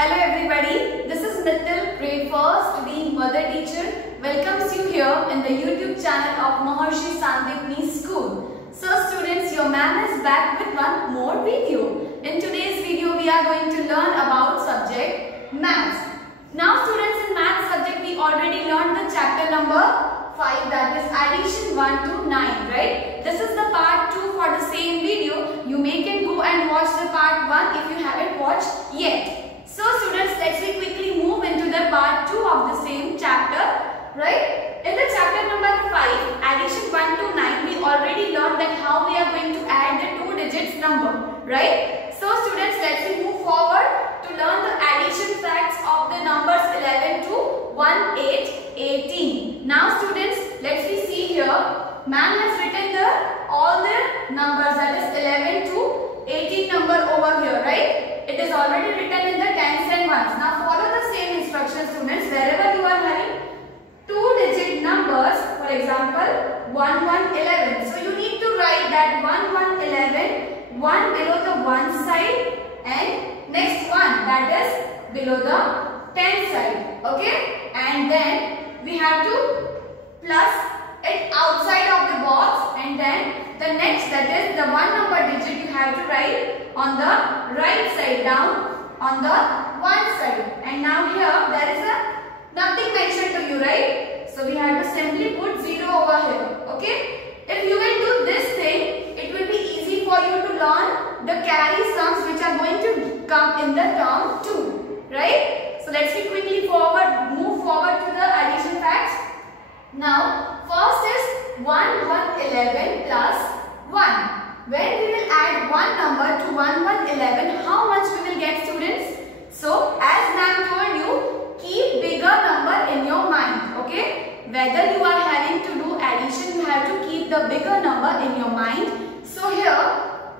Hello everybody, this is Mittal, grade 1st, being mother teacher, welcomes you here in the YouTube channel of Maharshi Sandipni School. So students, your ma'am is back with one more video. In today's video, we are going to learn about subject Maths. Now students, in Maths subject, we already learned the chapter number 5, that is addition 1 to 9, right? This is the part 2 for the same video. You may can go and watch the part 1 if you haven't watched yet. So students, let's quickly move into the part 2 of the same chapter, right? In the chapter number 5, addition 1 to 9, we already learned that how we are going to add the 2 digits number, right? So students, let's move forward to learn the addition facts of the numbers 11 to 1, 8, 18. Now students, let's see here. Ma'am has written all the numbers, that is 11 to 18 number over here, right? It is already written in the tens and ones. Now follow the same instructions students. Wherever you are having 2-digit numbers, for example 1, 1, 11. So you need to write that 1, 1, 11, 1 below the 1 side and next one that is below the 10 side. Okay? And then we have to plus it outside of the box, and then the next, that is the 1 number digit, you have to write on the right side down on the 1 side. And now here there is nothing mentioned to you, right? So we have to simply put 0 over here. Okay? If you will do this thing, it will be easy for you to learn the carry sums which are going to come in the term 2, right? So let's quickly move forward to the addition facts. Now first is 1, 1, 11 plus 1. When we will add one number to 1, 1, 11, how much we will get students? So as ma'am told you, keep bigger number in your mind. Okay? Whether you are having to do addition, you have to keep the bigger number in your mind. So here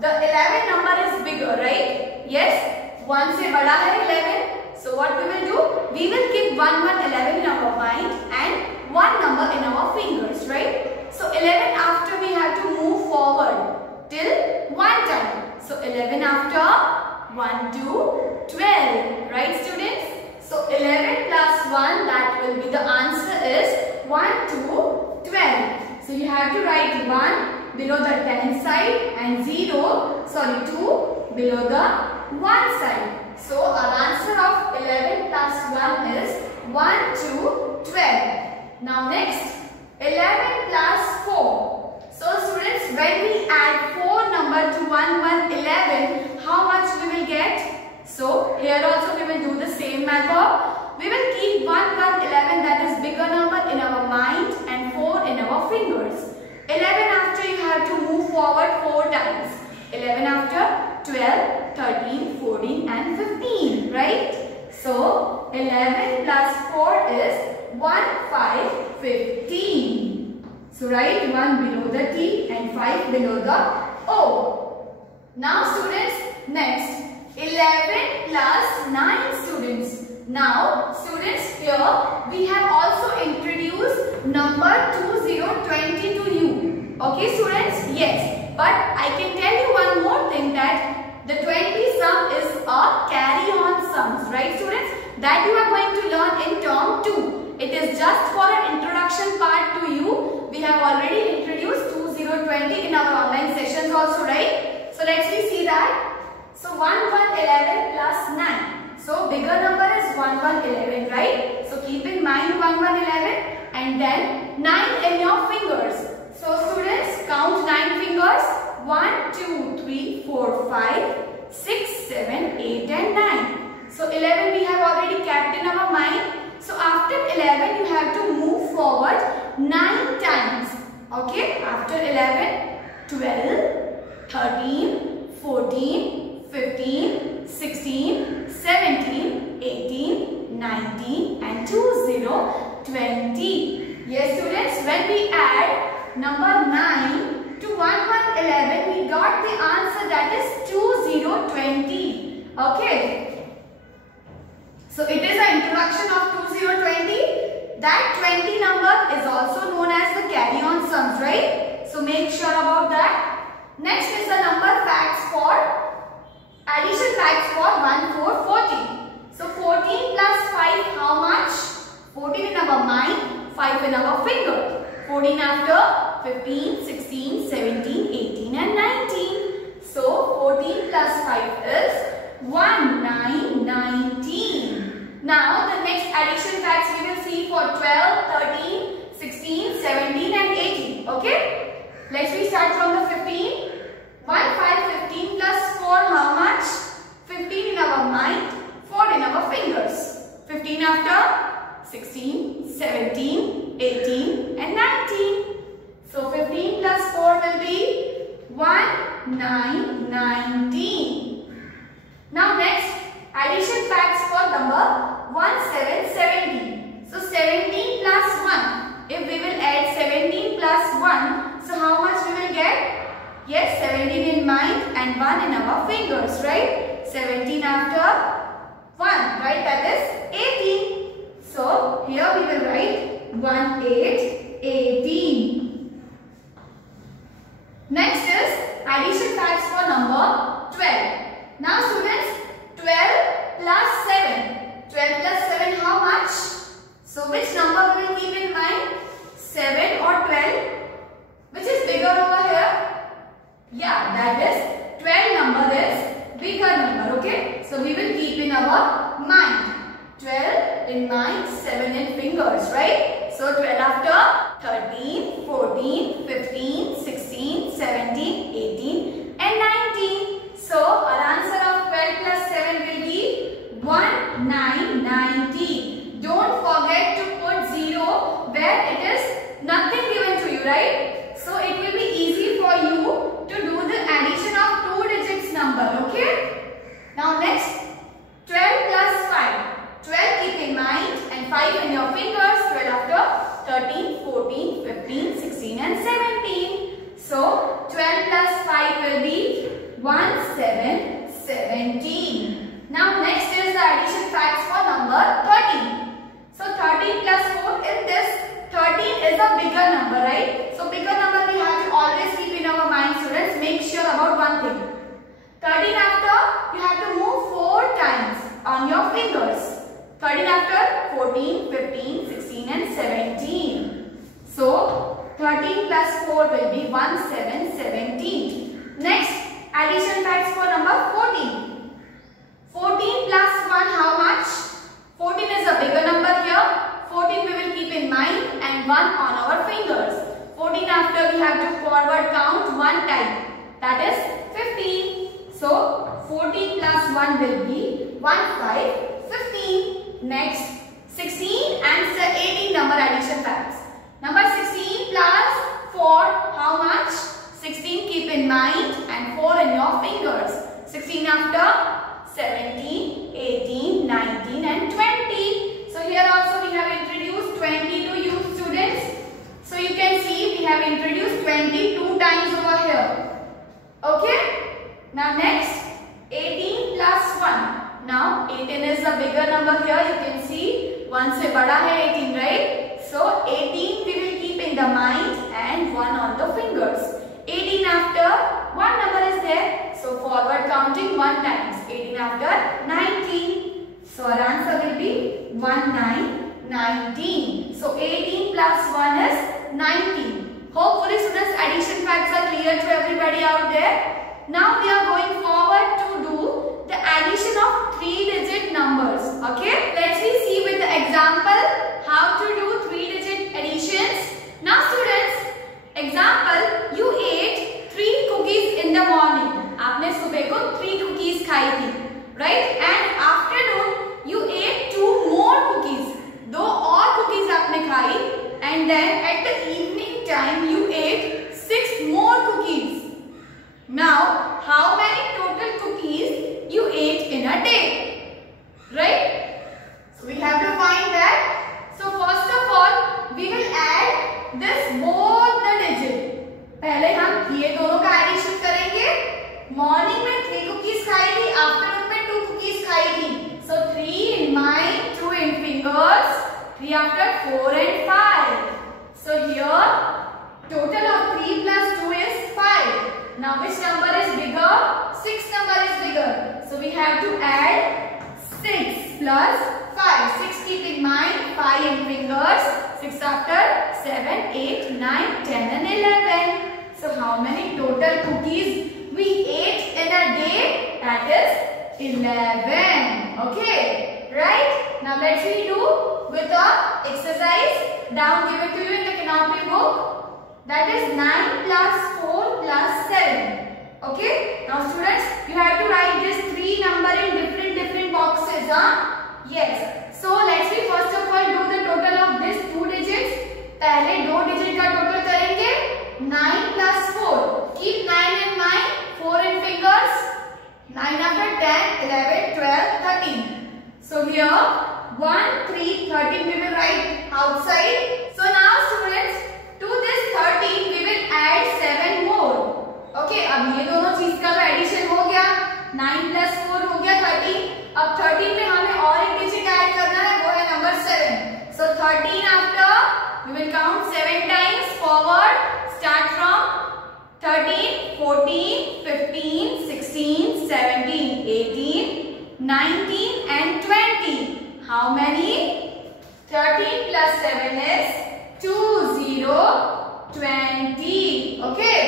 the 11 number is bigger, right? Yes? 1 se bada hai 11. So what we will do? We will keep 1, 1, 11 in our mind and 1 number in our fingers, right? So 11 after we have to move forward till 1 time. So 11 after 1 to 12, right students? So 11 plus 1, that will be the answer is 1 to 12. So you have to write 1 below the 10 side and 2 below the 1 side. So our answer of 11 plus 1 is 1 to 12. Now next, 11 plus 4. So students, when we add 4 number to 1, 1, 11, how much we will get? So here also we will do the same method. We will keep 1, 1, 11, that is bigger number in our mind and 4 in our fingers. 11 after you have to move forward 4 times. 11 after 12, 13, 14 and 15, right? So 11 plus 4 is 1, 5, 15. So write 1 below the T and 5 below the O. Now students, next 11 plus 9 students. Now students, here we have also introduced number 2020 to you. Okay students? Yes. But I can tell you one more thing, that the 20 sum is a carry on sums, right students? That you are going to learn in term 2. It is just for an introduction part to you. We have already introduced 2020 in our online sessions also, right? So let's see that. So 1, 1, 11 plus 9. So bigger number is 1, 1, 11, right? So keep in mind 1, 1, 11 and then 9 in your fingers. So students, count 9 fingers. 1, 2, 3, 4, 5, 6, 7, 8 and 9. So 11 we have already kept in our mind. So after 11 you have to move forward 9 times. Okay? After 11, 12, 13, 14, 15, 16, 17, 18, 19 and 20. Yes students, when we add number 9 to 1, 1, 11, we got the answer, that is 2020. Okay? So it is an introduction of 2020. That 20 number is also known as the carry on sums, right? So make sure about that. Next is the number facts for addition facts for 1, 4, 40. So 14 after 15, 16, 17, 18 and 19. So 14 plus 5 is 19. Now the next addition facts we will see for 12, 13, 16, 17 and 18. Okay? Let's start from the 15. 1, 5, 15 plus 4 how much? 15 in our mind, 4 in our fingers. 15 after 16, 17, 18 and 19. So 15 plus 4 will be 19. Now next addition facts for number 17. So 17 plus 1. If we will add 17 plus 1, so how much we will get? Yes, 17 in mind and 1 in our fingers, right? 17 after 1, right? That is 18. So here we will write 18. Next is addition facts for number 12. Now students, 12 plus 7. 12 plus 7 how much? So which number we will keep in mind? 7 or 12? Which is bigger over here? Yeah, that is 12 number is bigger number, okay? So we will keep in our mind. 12 in mind, 7 in fingers, right? So 12 after 13, 14, 15, 16, 17, 18 and 19. So our answer of 12 plus 7 will be 19. Don't forget to put 0 where it is nothing given to you, right? So it will be easy for you to do the addition of 2 digits number, okay? Now next, 12 plus 5. 12 keep in mind and 5 in your fingers. 12 after 13, 14, 15, 16 and 17. So 12 plus 5 will be 17. Now next is the addition facts for number 13. So 13 plus 4 in this, 13 is a bigger number, right? So bigger number we have to always keep in our mind, students. Make sure about one thing. 13 after, you have to move 4 times on your fingers. 13 after 14, 15, 16 and 17. So 13 plus 4 will be 17. Next, addition facts for number 14. 14 plus 1 how much? 14 is a bigger number here. 14 we will keep in mind and 1 on our fingers. 14 after we have to forward count 1 time. That is 15. So 14 plus 1 will be 15. Next, 16 and 18 number addition facts. Number 16 plus 4 how much? 16 keep in mind and 4 in your fingers. 16 after 17, 18, 19 and 20. So here also we have introduced 20 to you students. So you can see we have introduced 20 2 times over here. Okay. Now next, 18 plus 1. Now 18 is a bigger number here. You can see 1 se bada hai 18, right? So 18 we will keep in the mind and 1 on the fingers. 18 after 1 number is there. So forward counting 1 times. 18 after 19. So our answer will be 19. So 18 plus 1 is 19. Hopefully students, addition facts are clear to everybody out there. Now we are going forward to do the addition of 3-digit numbers. Okay, let's see with the example how to do 3-digit additions. Now students, example, you ate 3 cookies in the morning. आपने सुबह को 3 cookies खाई थी, right? And afternoon you ate 2 more cookies. 2 और cookies आपने खाई, and then at the evening time you ate 6 more cookies. Now, how many total cookies you ate in a day? Right? So we have to find that. So first of all, we will add this both the digit. पहले हम ये दोनों का addition करेंगे. Morning में 3 cookies खाई थी, afternoon में 2 cookies खाई थी. So 3 in mind, 2 in fingers, 3 after 4 and 5. So here total of 3 plus 2 is 5. Now which number is bigger? 6 number is bigger. So we have to add 6 plus 5. 6 keep in mind, 5 in fingers, 6 after 7, 8, 9, 10 and 11. So how many total cookies we ate in a day? That is 11. Okay, right? Now let's do with our exercise down given to you in the canopy book. That is 9 plus 4 plus 7. Okay. Now students, you have to write this 3 number in different boxes. Yes. So let's first of all do the total of these 2 digits. पहले 2 digit का total करेंगे. 9 plus 4. Keep 9 in mind. 4 in fingers. 9 after 10, 11, 12, 13. So here 1, 3, 13 we will write outside. So now students, to this 13 we will add 7 more. Okay, अब ये दोनों चीज का addition हो गया. 9 plus 4 हो गया 13. अब 13 में हमें और एक डिजिट ऐड करना है, वो है number 7. So 13 after we will count 7 times forward. Start from 13, 14, 15, 16, 17, 18, 19 and 20. How many? 13 plus 7 is 20, 20. Okay.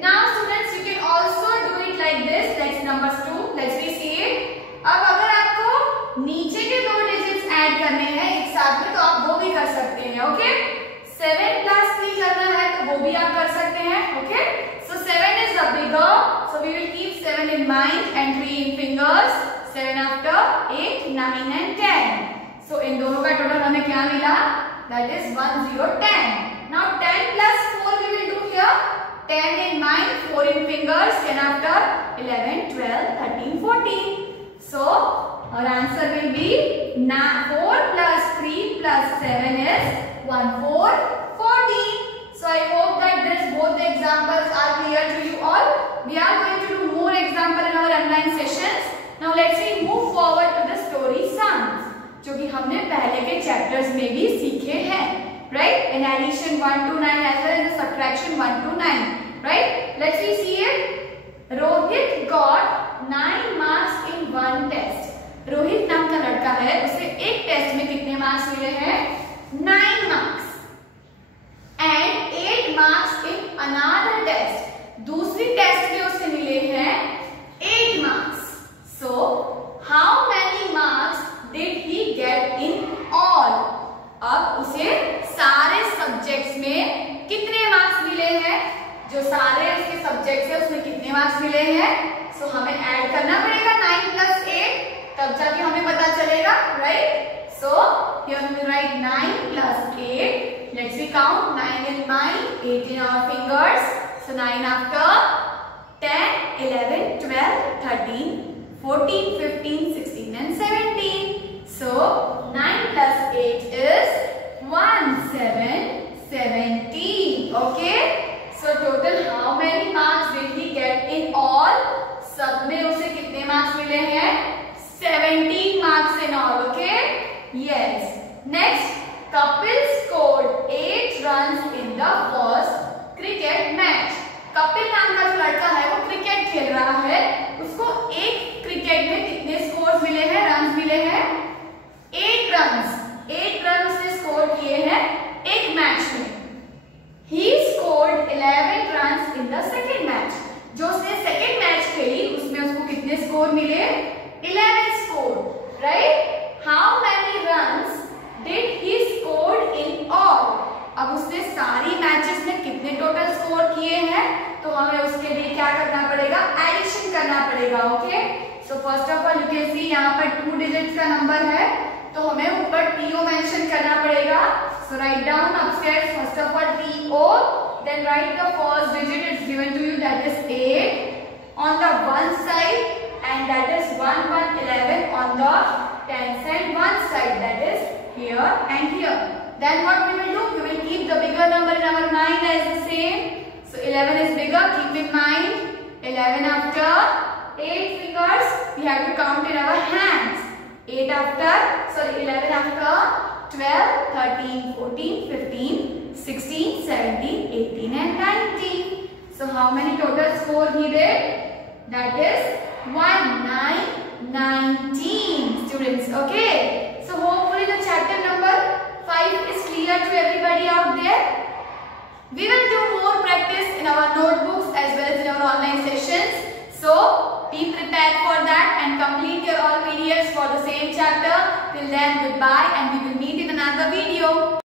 Now students, you can also do it like this. That's numbers 2. Let's see it. अब अगर आपको नीचे के 2 digits add करने हैं एक साथ में तो आप वो भी कर सकते हैं. ओके. 7 plus 3 करना है तो वो भी आप कर सकते हैं. Okay. So 7 is the bigger. So we will keep 7 in mind and 3 in fingers. 7 after 8, 9 and 10. So इन दोनों का टोटल हमें क्या मिला? That is 1, 0, 10. Now 10 plus 4 we will do here. 10 in mind, 4 in fingers, 10 after 11, 12, 13, 14. So our answer will be 4 plus 3 plus 7 is 1, 4, 14. So I hope that both the examples are clear to you all. We are going to do more example in our online sessions. Now let's move forward to the story sums, जो कि हमने पहले के chapters में भी सीखे हैं. Right? In addition 1 to 9 as well as the subtraction 1 to 9. Right? Let's see it. Rohit got 9 marks in one test. Rohit नाम का लड़का है, उसे एक टेस्ट में कितने मार्क्स मिले हैं? 9 marks. And 8 marks in another test. दूसरी टेस्ट में उसे मिले हैं 8 marks. So how many marks did he get in all? अब उसे सारे सब्जेक्ट्स में कितने मार्क्स मिले हैं? जो सारे उसके सब्जेक्ट्स है उसमें कितने मार्क्स मिले हैं? सो हमें ऐड करना पड़ेगा 9 plus 8, तब जाके हमें पता चलेगा. Right? So here we will write 9 plus 8. Let's we count 9 in mind, 8 in our fingers. So 9 after 10, 11, 12, 13, 14, 15, 16 and 17. So 9 plus 8 is 17. Okay. So total how many marks did he get in all? सब में उसे कितने marks मिले हैं? 17 marks in all. Okay. Yes. Next, Kapil scored 8 runs in the first cricket match. Kapil नाम का जो लड़का है वो क्रिकेट खेल रहा है. उसको एक क्रिकेट में कितने स्कोर मिले हैं, रन मिले हैं? 8 runs. 8 रन उसने स्कोर किए हैं एक मैच में. He scored 11 runs in the second match. जो उसने सेकेंड मैच खेली उसमें उसको कितने स्कोर मिले? 11 score. Right? How many runs did he scored in all? अब उसने सारी मैचेस में कितने टोटल स्कोर किए हैं तो हमें उसके लिए क्या करना पड़ेगा? एडिशन करना पड़ेगा. Okay. So first of all you can see यहाँ पर 2 डिजिट्स का नंबर है तो हमें ऊपर TO मेंशन करना पड़ेगा. So write down upstairs first of all TO, then write the first digit it's given to you that is 8 on the one side and that is 1, 1, 11 on the 10 side one side, that is here and here. Then what we will do? We will keep the bigger number in our mind as the same. So 11 is bigger, keep in mind. 11 after 8 fingers, we have to count in our hands. 11 after 12, 13, 14, 15, 16, 17, 18 and 19. So how many total score he did? That is 19 students. Okay. So hopefully the clear to everybody out there? We will do more practice in our notebooks as well as in our online sessions. So, be prepared for that and complete your all PDFs for the same chapter. Till then, goodbye and we will meet in another video.